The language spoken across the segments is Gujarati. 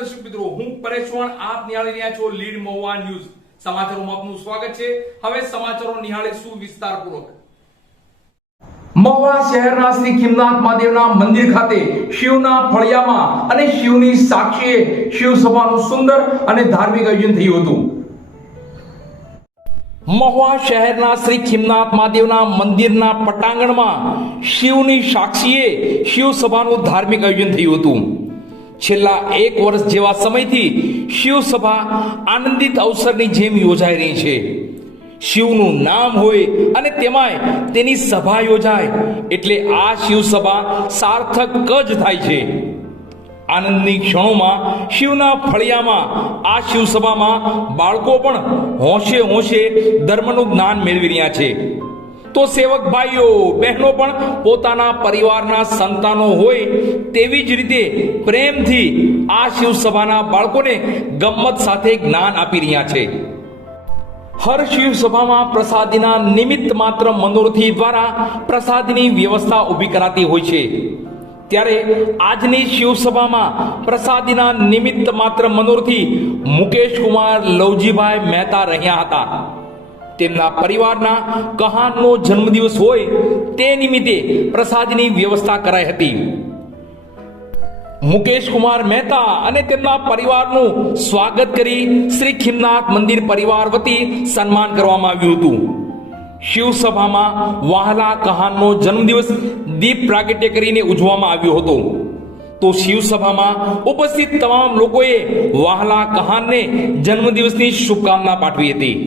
દર્શક મિત્રો, હું પરેશ ચૌહાણ, આપ નિહાળી રહ્યા છો લીડ મહુવા ન્યૂઝ. સમાચારોમાં આપનું સ્વાગત છે. હવે સમાચારો નિહાળીશું વિસ્તારપૂર્વક. મહુવા શહેરના શ્રી ખીમનાથ મહાદેવના મંદિર ખાતે શિવના ફળિયામાં અને શિવની સાક્ષીએ શિવ સભાનું સુંદર અને ધાર્મિક આયોજન થયું હતું. મહુવા શહેરના શ્રી ખીમનાથ મહાદેવના મંદિરના પટાંગણમાં શિવની સાક્ષીએ શિવ સભાનું ધાર્મિક આયોજન થયું હતું. છેલ્લા 1 વર્ષ જેવા સમયથી શિવ સભા આનંદિત અવસરની જેમ યોજાઈ રહી છે. શિવનું નામ હોય અને તેમાંય તેની સભા યોજાય એટલે આ શિવ સભા સાર્થક જ થાય છે. આનંદની ક્ષણોમાં શિવના ફળિયામાં આ શિવ સભામાં બાળકો પણ હોંશે હોંશે ધર્મનું જ્ઞાન મેળવી રહ્યા છે. તો સેવક ભાઈઓ બહેનો પણ પોતાના પરિવારના સંતાનો હોય તેવી જ રીતે પ્રેમથી આ શિવ સભાના બાળકોને ગમ્મત સાથે જ્ઞાન આપી રહ્યા છે. હર શિવ સભામાં પ્રસાદીના નિમિત્ત માત્ર મનોરથી દ્વારા પ્રસાદની વ્યવસ્થા ઊભી કરાતી હોય છે. ત્યારે આજની શિવ સભામાં પ્રસાદીના નિમિત્ત માત્ર મનોરથી મુકેશ કુમાર લવજીભાઈ મહેતા રહ્યા હતા. તેમના પરિવારના કહાનનો જન્મદિવસ હોય તે નિમિત્તે પ્રસાદની વ્યવસ્થા કરાઈ હતી. મુકેશ કુમાર મહેતા અને તેમના પરિવારનું સ્વાગત કરી શ્રી ખીમનાથ મંદિર પરિવાર વતી સન્માન કરવામાં આવ્યું હતું. શિવ સભામાં વહાલા કહાનનો જન્મદિવસ દીપ પ્રાગટ્ય કરીને ઉજવવામાં આવ્યો હતો. તો શિવ સભામાં ઉપસ્થિત તમામ લોકોએ વહાલા કહાનને જન્મદિવસની શુભકામના પાઠવી હતી.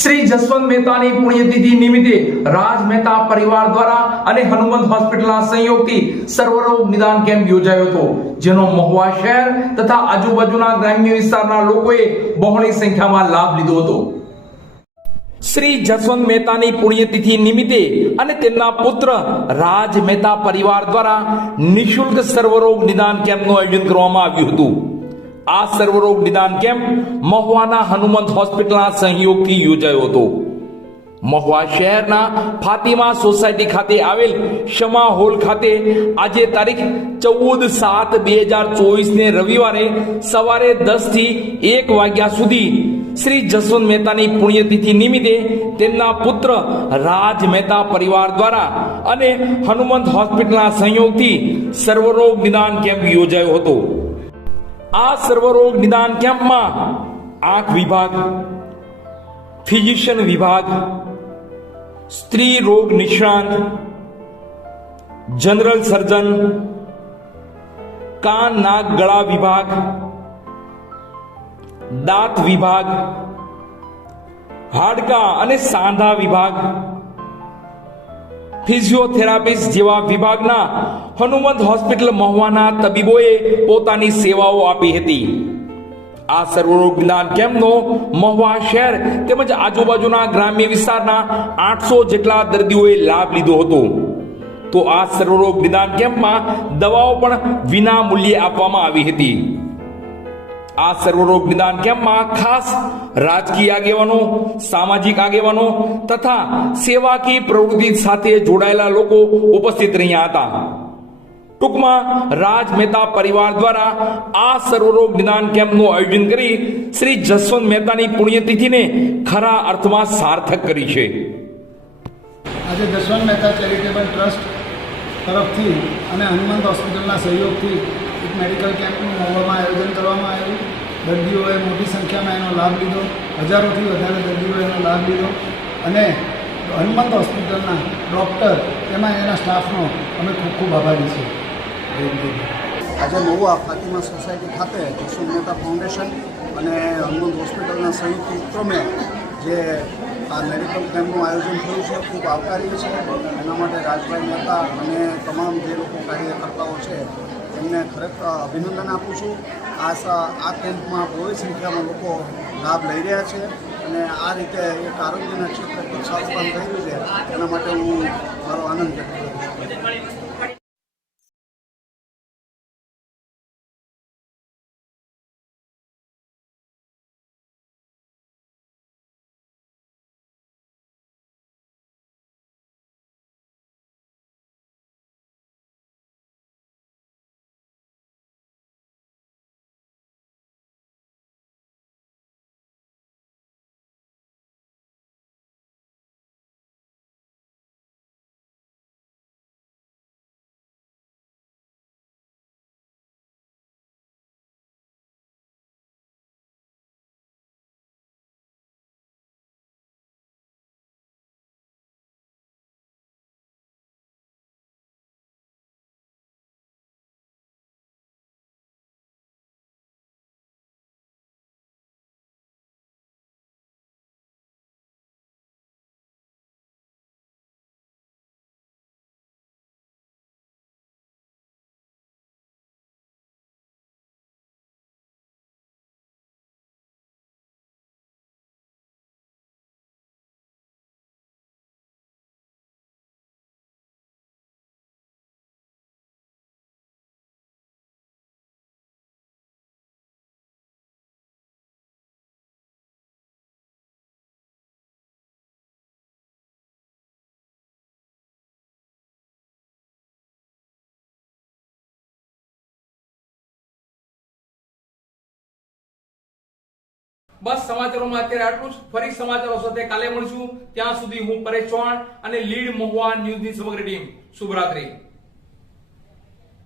શ્રી જસવંત મહેતાની પુણ્યતિથિ નિમિત્તે રાજ મહેતા પરિવાર દ્વારા અને હનુમંત હોસ્પિટલના સહયોગથી સર્વરોગ નિદાન કેમ્પ યોજાયો હતો, જેનો મહુવા શહેર તથા આજુબાજુના ગ્રામ્ય વિસ્તારના લોકોએ બહોળી સંખ્યામાં લાભ લીધો હતો. શ્રી જસવંત મહેતાની પુણ્યતિથિ નિમિત્તે અને તેમના પુત્ર રાજ મહેતા પરિવાર દ્વારા નિઃશુલ્ક સર્વરોગ નિદાન કેમ્પનું આયોજન કરવામાં આવ્યું હતું. આ સર્વરોગ નિદાન કેમ્પ મહુવાના હનુમંત હોસ્પિટલના સહયોગથી યોજાયો હતો. મહુવા શહેરના ફાતિમા સોસાયટી ખાતે આવેલ શમા હોલ ખાતે આજે તારીખ 14/7/2024 ને રવિવારે સવારે 10 થી 1 વાગ્યા સુધી શ્રી જસવંત મહેતાની પુણ્યતિથિ નિમિત્તે તેમના પુત્ર રાજ મહેતા પરિવાર દ્વારા અને હનુમંત હોસ્પિટલના સહયોગથી સર્વરોગ નિદાન કેમ્પ યોજાયો હતો. આ સર્વરોગ નિદાન કેમ્પમાં આંખ વિભાગ, ફિઝિશિયન વિભાગ, સ્ત્રી રોગ નિષ્ણાંત, જનરલ સર્જન, કાન નાક ગળા વિભાગ, દાંત વિભાગ, હાડકા અને સાંધા વિભાગ, ફિઝિયોથેરાપિસ્ટ જેવા વિભાગના હનુમંત હોસ્પિટલ મહુવાના તબીબોએ પોતાની સેવાઓ આપી હતી. આ સર્વરોગ નિદાન કેમ્પનો મહુવા શહેર તેમજ આજુબાજુના ગ્રામ્ય વિસ્તારના 800 જેટલા દર્દીઓએ લાભ લીધો હતો. તો આ સર્વરોગ નિદાન કેમ્પમાં દવાઓ પણ વિના મૂલ્યે આપવામાં આવી હતી. આ સર્વરોગ નિદાન કેમ્પમાં ખાસ રાજકીય આગેવાનો, સામાજિક આગેવાનો તથા સેવાકીય પ્રવૃત્તિ સાથે જોડાયેલા લોકો ઉપસ્થિત રહ્યા હતા. ટૂંકમાં રાજ મહેતા પરિવાર દ્વારા આ સર્વરોગ નિદાન કેમ્પનું આયોજન કરી શ્રી જસવંત મહેતાની પુણ્યતિથિને ખરા અર્થમાં સાર્થક કરી છે. આજે જસવંત મહેતા ચેરિટેબલ ટ્રસ્ટ તરફથી અને હનુમંત હોસ્પિટલના સહયોગથી એક મેડિકલ કેમ્પનું મહુવામાં આયોજન કરવામાં આવ્યું. દર્દીઓએ મોટી સંખ્યામાં એનો લાભ લીધો, હજારોથી વધારે દર્દીઓએ એનો લાભ લીધો અને હનુમંત હોસ્પિટલના ડૉક્ટર તેમજ એના સ્ટાફનો અમે ખૂબ ખૂબ આભારી છીએ. આજે મહુવા ફાતિમા સોસાયટી ખાતે જસવંત મહેતા ફાઉન્ડેશન અને હનુમંત હોસ્પિટલના સંયુક્ત ઉપક્રમે જે આ મેડિકલ કેમ્પનું આયોજન થયું છે ખૂબ આવકાર્ય છે. એના માટે રાજભાઈ મહેતા અને તમામ જે લોકો કાર્યકર્તાઓ છે એમને ખરેખર અભિનંદન આપું છું. આ કેમ્પમાં બહુ સંખ્યામાં લોકો લાભ લઈ રહ્યા છે અને આ રીતે એક આરોગ્યના ક્ષેત્રે ખૂબ સારું કામ થઈ રહ્યું છે. એના માટે હું મારો આનંદ વ્યક્ત કરું છું. બસ સમાચારોમાં અત્યારે આટલું જ. ફરી સમાચારો સાથે કાલે મળશું. ત્યાં સુધી હું પરેશ ચૌહાણ અને લીડ મહુવા ન્યૂઝની સમગ્ર ટીમ શુભરાત્રી.